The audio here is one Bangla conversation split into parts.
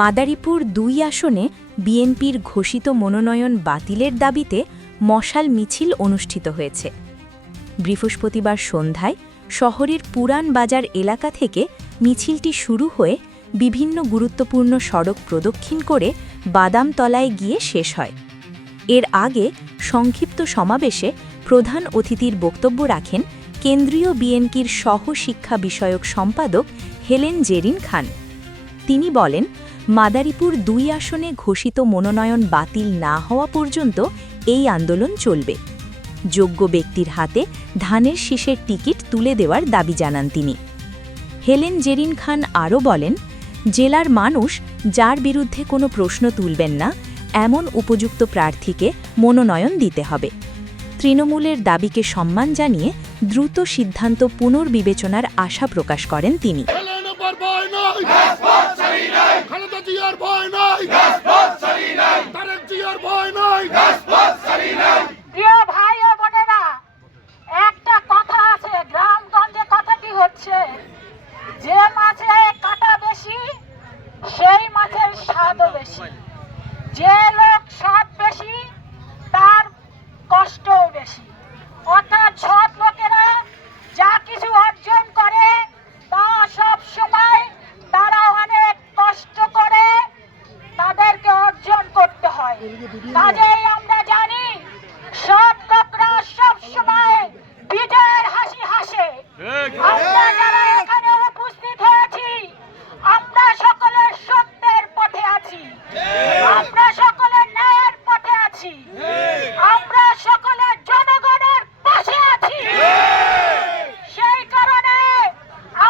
মাদারীপুর ২ আসনে বিএনপির ঘোষিত মনোনয়ন বাতিলের দাবিতে মশাল মিছিল অনুষ্ঠিত হয়েছে। বৃহস্পতিবার সন্ধ্যায় শহরের পুরান বাজার এলাকা থেকে মিছিলটি শুরু হয়ে বিভিন্ন গুরুত্বপূর্ণ সড়ক প্রদক্ষিণ করে বাদামতলায় গিয়ে শেষ হয়। এর আগে সংক্ষিপ্ত সমাবেশে প্রধান অতিথির বক্তব্য রাখেন কেন্দ্রীয় বিএনপির সহ শিক্ষা বিষয়ক সম্পাদক হেলেন জেরিন খান। তিনি বলেন, মাদারীপুর ২ আসনে ঘোষিত মনোনয়ন বাতিল না হওয়া পর্যন্ত এই আন্দোলন চলবে। যোগ্য ব্যক্তির হাতে ধানের শীষের টিকিট তুলে দেওয়ার দাবি জানান তিনি। হেলেন জেরিন খান আরও বলেন, জেলার মানুষ যার বিরুদ্ধে কোনো প্রশ্ন তুলবেন না এমন উপযুক্ত প্রার্থীকে মনোনয়ন দিতে হবে। তৃণমূলের দাবিকে সম্মান জানিয়ে দ্রুত সিদ্ধান্ত পুনর্বিবেচনার আশা প্রকাশ করেন তিনি। প্রিয় ভাই ও বোনেরা, একটা কথা আছে গ্রামগঞ্জে, কথাটি হচ্ছে যে মাছে কাঁটা বেশি সেই মাছের স্বাদও বেশি। যে লোক স্বাদ বেশি তার কষ্টও বেশি। অর্থাৎ সৎ লোকেরা যা কিছু অর্জন করে তা সব সময় তারা অনেক কষ্ট করে তাদেরকে অর্জন করতে হয়। কাজেই আমরা জানি সৎ লোকরা সব সময় বিজয়ের হাসি হাসে। আমরা যারা এখানে উপস্থিত হয়েছি আমরা সকলে সত্যের পথে আছি, আমরা সকলে ন্যায়ের পথে আছি, আমরা সকলে জনগণের পাশে আছি। সেই কারণে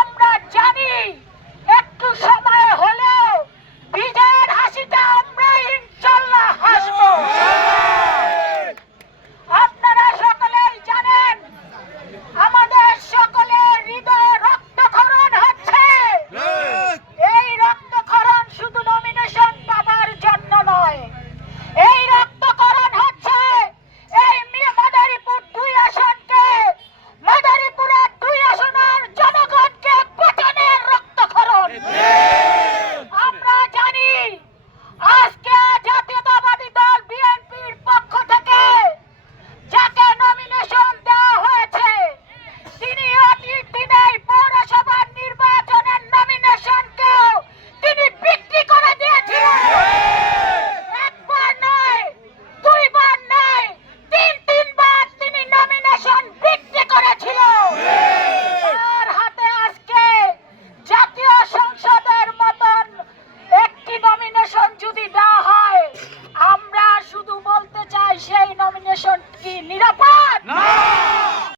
আমরা জানি একটু সময় হলেও বিজয়ের হাসিটা আমরা ইনশাআল্লাহ হাসবো। আপনারা সকলেই জানেন আমাদের সকলের হৃদয়ে রক্তক্ষরণ হচ্ছে। এই রক্তক্ষরণ শুধু নমিনেশন পাবার জন্য নয়, এই রক্তক্ষরণ হচ্ছে এই মাদারীপুর ২ আসনকে, মাদারীপুরের ২ আসনের জনগণকে বাঁচানোর রক্তক্ষরণ। আমরা জানি আজকে জাতীয়তাবাদী দল বিএনপির পক্ষ থেকে যাকে নমিনেশন দেওয়া হয়েছে তিনি অতীত দিনেই পৌরসভার নির্বাচনের নমিনেশনকেও তিনি বিক্রি করে দিয়েছিলেন। একবার নয়, দুইবার নয়, তিনবার তিনি নমিনেশন বিক্রি করেছিল। তার হাতে আজকে জাতীয় সংসদের মতন একটি নমিনেশন যদি দেওয়া হয়, আমরা শুধু বলতে চাই সেই নমিনেশন কি নিরাপদ?